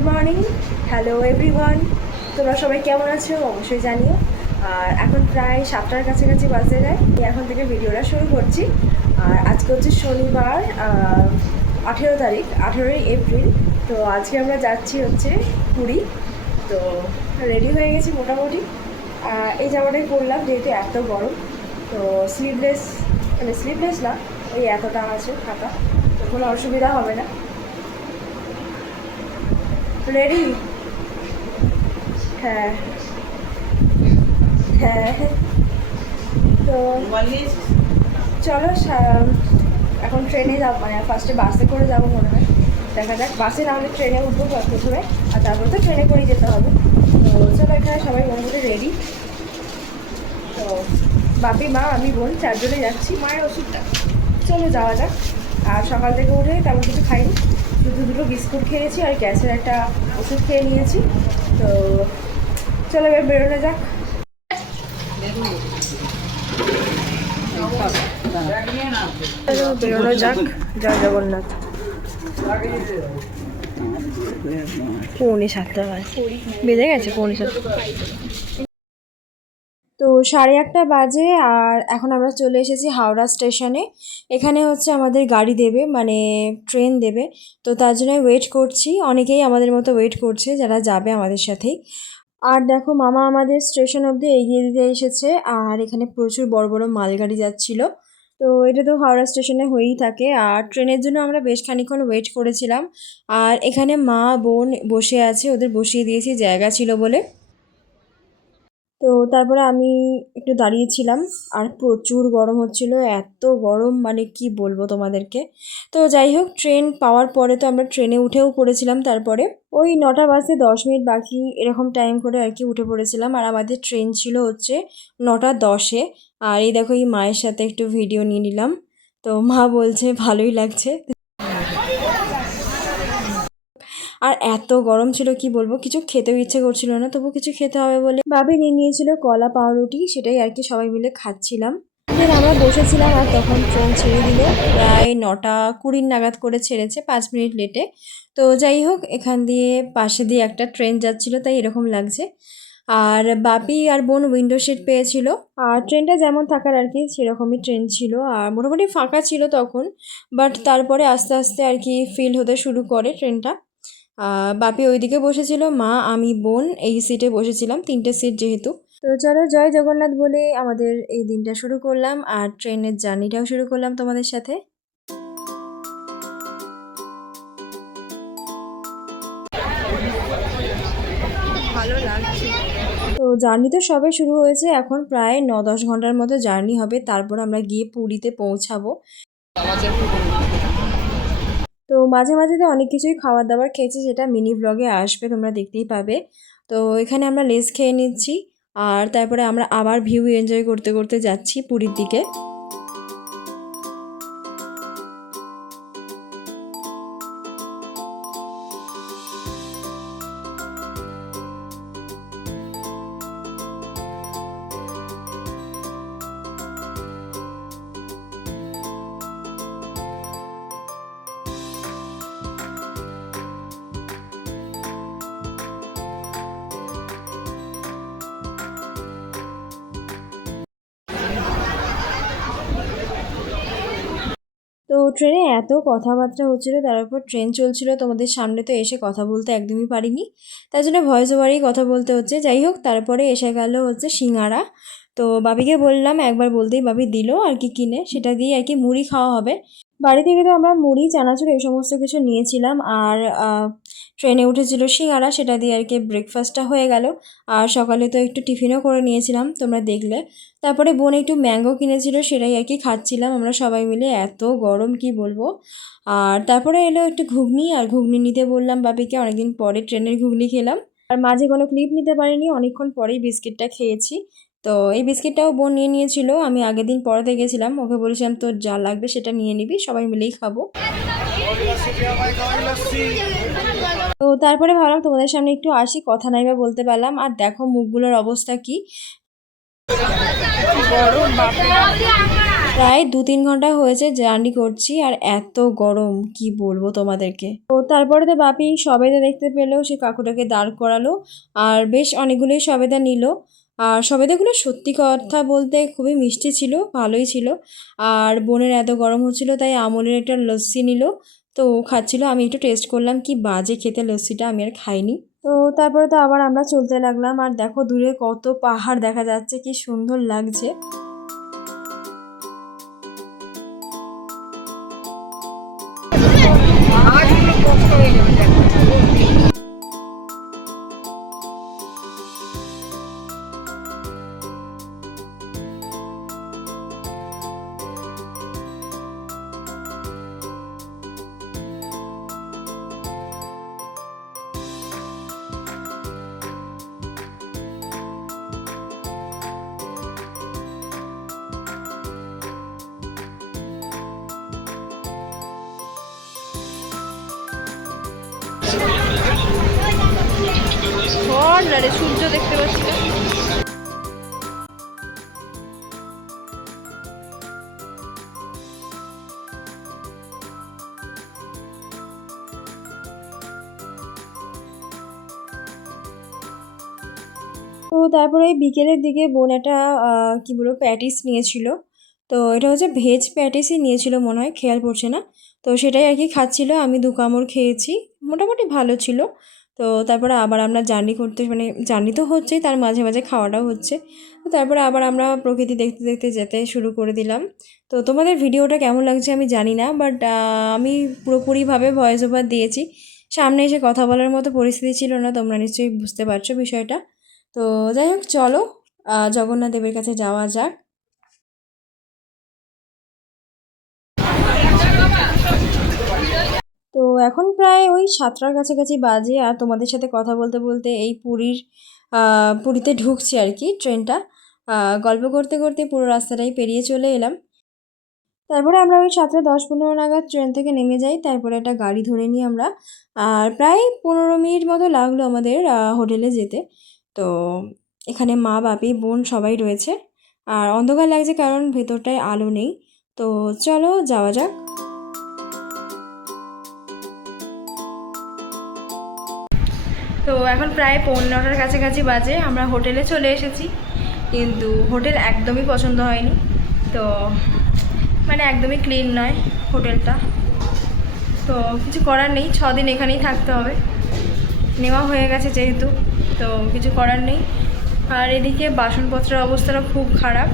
Good morning, hello everyone. তোমরা সবাই কেমন আছো অবশ্যই জানিও। আর এখন প্রায় 7টার কাছাকাছি বাজে যায়, এখন থেকে ভিডিওটা শুরু করছি। আর আজকে হচ্ছে শনিবার, 18 তারিখ, 18ই এপ্রিল। তো আজকে আমরা যাচ্ছি হচ্ছে পুরী। তো রেডি হয়ে গেছি মোটামুটি। এই জামাটাই পরলাম যেহেতু এত গরম। তো স্লিভলেস, মানে স্লিভলেস না, ওই এতটা আছে ফাঁকা, তো কোনো অসুবিধা হবে না। রেডি? হ্যাঁ হ্যাঁ। তো চলো, এখন ট্রেনে যাবো, মানে ফার্স্টে বাসে করে যাবো মনে হয়। দেখা যাক, বাসে না হলে ট্রেনে উঠবো প্রথমে, আর তারপর তো ট্রেনে করেই যেতে হবে। তো চলো, এখানে সবাই মোটামুটি রেডি। তো বাপি, মা, আমি, বোন, চারজনে যাচ্ছি। মায়ের ওষুধটা, চলো যাওয়া যাক। আর সকাল থেকে উঠে তেমন কিছু খাইনি, শুধু দুটো বিস্কুট খেয়েছি আর গ্যাসের একটা ওষুধ খেয়ে নিয়েছি। তো চলো এবার বেরোনো যাক। বেরোনো যাক, জয় জগন্নাথ। 7:45 বেজে গেছে, 7:45। তো 8:30 বাজে, আর এখন আমরা চলে এসেছি হাওড়া স্টেশনে। এখানে হচ্ছে আমাদের গাড়ি দেবে, মানে ট্রেন দেবে। তো তার জন্য ওয়েট করছি, অনেকেই আমাদের মতো ওয়েট করছে যারা যাবে আমাদের সাথেই। আর দেখো, মামা আমাদের স্টেশন অবধি এগিয়ে দিতে এসেছে। আর এখানে প্রচুর বড় বড় মালগাড়ি যাচ্ছিল। তো এটা তো হাওড়া স্টেশনে হয়েই থাকে। আর ট্রেনের জন্য আমরা বেশ খানিকক্ষণ ওয়েট করেছিলাম। আর এখানে মা বোন বসে আছে, ওদের বসিয়ে দিয়েছি জায়গা ছিল বলে। তো তারপরে আমি একটু দাঁড়িয়েছিলাম। আর প্রচুর গরম হচ্ছিল, এত গরম মানে কি বলবো তোমাদেরকে। তো যাই হোক, ট্রেন পাওয়ার পরে তো আমরা ট্রেনে উঠেও পড়েছিলাম। তারপরে ওই 9টা বাজতে 10 মিনিট বাকি এরকম টাইম করে আর কি উঠে পড়েছিলাম। আর আমাদের ট্রেন ছিল হচ্ছে 9টা 10-এ। আর এই দেখো, এই মায়ের সাথে একটু ভিডিও নিয়ে নিলাম। তো মা বলছে ভালোই লাগছে। আর এত গরম ছিল কি বলবো, কিছু খেতেও ইচ্ছে করছিল না, তবু কিছু খেতে হবে বলে ভাবি নিয়ে নিয়েছিল কলা পাউরুটি, সেটাই আর কি সবাই মিলে খাচ্ছিলাম। দেন আমরা বসেছিলাম, আর তখন ট্রেন ছেড়ে দিল। প্রায় 9টা 20 নাগাদ করে ছেড়েছে, 5 মিনিট লেটে। তো যাই হোক, এখান দিয়ে পাশে দিয়ে একটা ট্রেন যাচ্ছিল, তাই এরকম লাগছে। আর বাপি আর বোন উইন্ডো সিট পেয়েছিল। আর ট্রেনটা যেমন থাকার আর কি সেরকমই ট্রেন ছিল, আর মোটামুটি ফাঁকা ছিল তখন। বাট তারপরে আস্তে আস্তে আর কি ফিল হতে শুরু করে ট্রেনটা। বাপি ওইদিকে বসেছিল, মা, আমি, বোন এই সিটে বসেছিলাম, 3টে সিট যেহেতু। তো চলো, জয় জগন্নাথ বলে আমাদের এই দিনটা শুরু করলাম, আর ট্রেনের জার্নিটাও শুরু করলাম তোমাদের সাথে। ভালো লাগছে। তো জার্নি তো সবে শুরু হয়েছে, এখন প্রায় 9-10 ঘন্টার মতো জার্নি হবে, তারপর আমরা গিয়ে পুরীতে পৌঁছাবো। তো মাঝে মাঝে তো অনেক কিছুই খাবার দাবার খেয়েছি, যেটা মিনি ব্লগে আসবে, তোমরা দেখতেই পাবে। তো এখানে আমরা লেস খেয়ে নিচ্ছি। আর তারপরে আমরা আবার ভিউ এনজয় করতে করতে যাচ্ছি পুরীর দিকে। তো ট্রেনে এত কথাবার্তা হচ্ছিল, তার উপর ট্রেন চলছিল, তোমাদের সামনে তো এসে কথা বলতে একদমই পারিনি, তাই জন্য ভয়েস ওভারেই কথা বলতে হচ্ছে। যাই হোক, তারপরে এসে গেল হচ্ছে সিঙ্গারা। তো বাবিকে বললাম, একবার বলতেই বাবি দিল আর কি কিনে, সেটা দিয়ে আর কি মুড়ি খাওয়া হবে। বাড়ি থেকে তো আমরা মুড়ি, চানাচুর এই সমস্ত কিছু নিয়েছিলাম। আর ট্রেনে উঠেছিল সিঙ্গারা, সেটা দিয়ে আর কি ব্রেকফাস্টটা হয়ে গেল। আর সকালে তো একটু টিফিনও করে নিয়েছিলাম, তোমরা দেখলে। তারপরে বোন একটু ম্যাঙ্গো কিনেছিল, সেটাই আর কি খাচ্ছিলাম আমরা সবাই মিলে, এত গরম কি বলবো। আর তারপরে এলো একটু ঘুগনি, আর ঘুগনি নিতে বললাম বাপিকে, অনেকদিন পরে ট্রেনের ঘুগনি খেলাম। আর মাঝে কোনো ক্লিপ নিতে পারিনি, অনেকক্ষণ পরেই বিস্কিটটা খেয়েছি। তো এই বিস্কিটটাও বোন নিয়ে নিয়েছিল, আমি আগের দিন পড়াতে গেছিলাম, ওকে বলেছিলাম তোর যা লাগবে সেটা নিয়ে নিবি, সবাই মিলেই খাবো। তো তারপরে ভাবলাম তোমাদের সামনে একটু আসি, কথা নাই বা বলতে পারলাম। আর দেখো মুখগুলোর অবস্থা কি গরম, বাপরে। প্রায় 2-3 ঘন্টা হয়েছে জার্নি করছি, আর এত গরম কি বলবো তোমাদেরকে। তো তারপরে তো বাপি সবেদা দেখতে পেলো, সে কাকুটাকে দাঁড় করালো আর বেশ অনেকগুলোই সবেদা নিল। আর সবেদাগুলো সত্যি কথা বলতে খুবই মিষ্টি ছিল, ভালোই ছিল। আর বোনের এত গরম হচ্ছিল তাই আমুলের একটা লস্যি নিল, তো ও খাচ্ছিল। আমি একটু টেস্ট করলাম, কি বাজে খেতে লস্যিটা, আমি আর খাইনি। তো তারপরে তো আবার আমরা চলতে লাগলাম, আর দেখো দূরে কত পাহাড় দেখা যাচ্ছে, কি সুন্দর লাগছে। সূর্য দেখতে পাচ্ছি না। তো তারপরে বিকেলের দিকে বোন একটা কী বলবো প্যাটিস নিয়েছিল। তো এটা হচ্ছে ভেজ প্যাটিসই নিয়েছিল মনে হয়, খেয়াল পড়ছে না। তো সেটাই আর কি খাচ্ছিল, আমি 2 কামড় খেয়েছি, মোটামুটি ভালো ছিল। তো তারপরে আবার আমরা জার্নি করতে, মানে জার্নি তো হচ্ছেই, তার মাঝে মাঝে খাওয়াটাও হচ্ছে। তো তারপরে আবার আমরা প্রকৃতি দেখতে দেখতে যেতে শুরু করে দিলাম। তো তোমাদের ভিডিওটা কেমন লাগছে আমি জানি না, বাট আমি পুরোপুরিভাবে ভয়েস ওভার দিয়েছি। সামনে এসে কথা বলার মতো পরিস্থিতি ছিল না, তোমরা নিশ্চয়ই বুঝতে পারছো বিষয়টা। তো যাই হোক, চলো জগন্নাথ দেবের কাছে যাওয়া যাক। তো এখন প্রায় ওই 7টার কাছাকাছি বাজে, আর তোমাদের সাথে কথা বলতে বলতে এই পুরীতে ঢুকছি আর কি ট্রেনটা। গল্প করতে করতে পুরো রাস্তাটাই পেরিয়ে চলে এলাম। তারপরে আমরা ওই 7:10-15 নাগাদ ট্রেন থেকে নেমে যাই, তারপরে একটা গাড়ি ধরে নিই আমরা। আর প্রায় 15 মিনিট মতো লাগলো আমাদের হোটেলে যেতে। তো এখানে মা, বাপি, বোন সবাই রয়েছে। আর অন্ধকার লাগছে কারণ ভেতরটায় আলো নেই। তো চলো যাওয়া যাক। তো এখন প্রায় 9:15 কাছাকাছি বাজে, আমরা হোটেলে চলে এসেছি। কিন্তু হোটেল একদমই পছন্দ হয়নি। তো মানে একদমই ক্লিন নয় হোটেলটা। তো কিছু করার নেই, 6 দিন এখানেই থাকতে হবে, নেওয়া হয়ে গেছে যেহেতু। তো কিছু করার নেই। আর এদিকে বাসনপত্রের অবস্থাটা খুব খারাপ,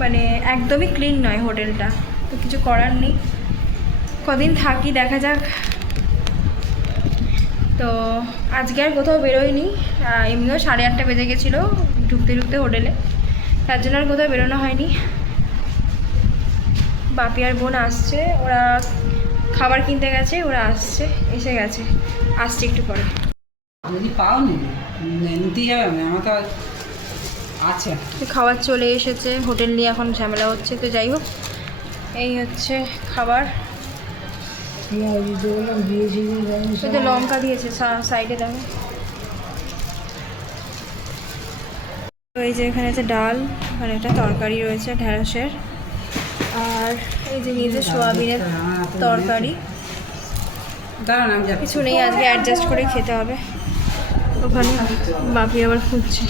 মানে একদমই ক্লিন নয় হোটেলটা। তো কিছু করার নেই, কদিন থাকি দেখা যাক। তো আজকে আর কোথাও বেরোয়নি, এমনিও 8:30 বেজে গেছিলো ঢুকতে ঢুকতে হোটেলে, তার জন্য আর কোথাও বেরোনো হয়নি। বাপি আর বোন আসছে, ওরা খাবার কিনতে গেছে, ওরা এসে গেছে, আসছে একটু পরে। যদি পাও নিতে যাবে, আমার তো আছে। খাবার চলে এসেছে, হোটেল নিয়ে এখন ঝামেলা হচ্ছে। তো যাই হোক, এই হচ্ছে খাবার। তো লঙ্কা দিয়েছে সাইডে, দেখো। তো এই যে এখানে আছে ডাল, ওখানে একটা তরকারি রয়েছে ঢেঁড়সের, আর এই যে নিয়েছে সোয়াবিনের তরকারি। কিছু নেই, আজকে অ্যাডজাস্ট করে খেতে হবে। ওখানে বাপি আবার খুঁজছে।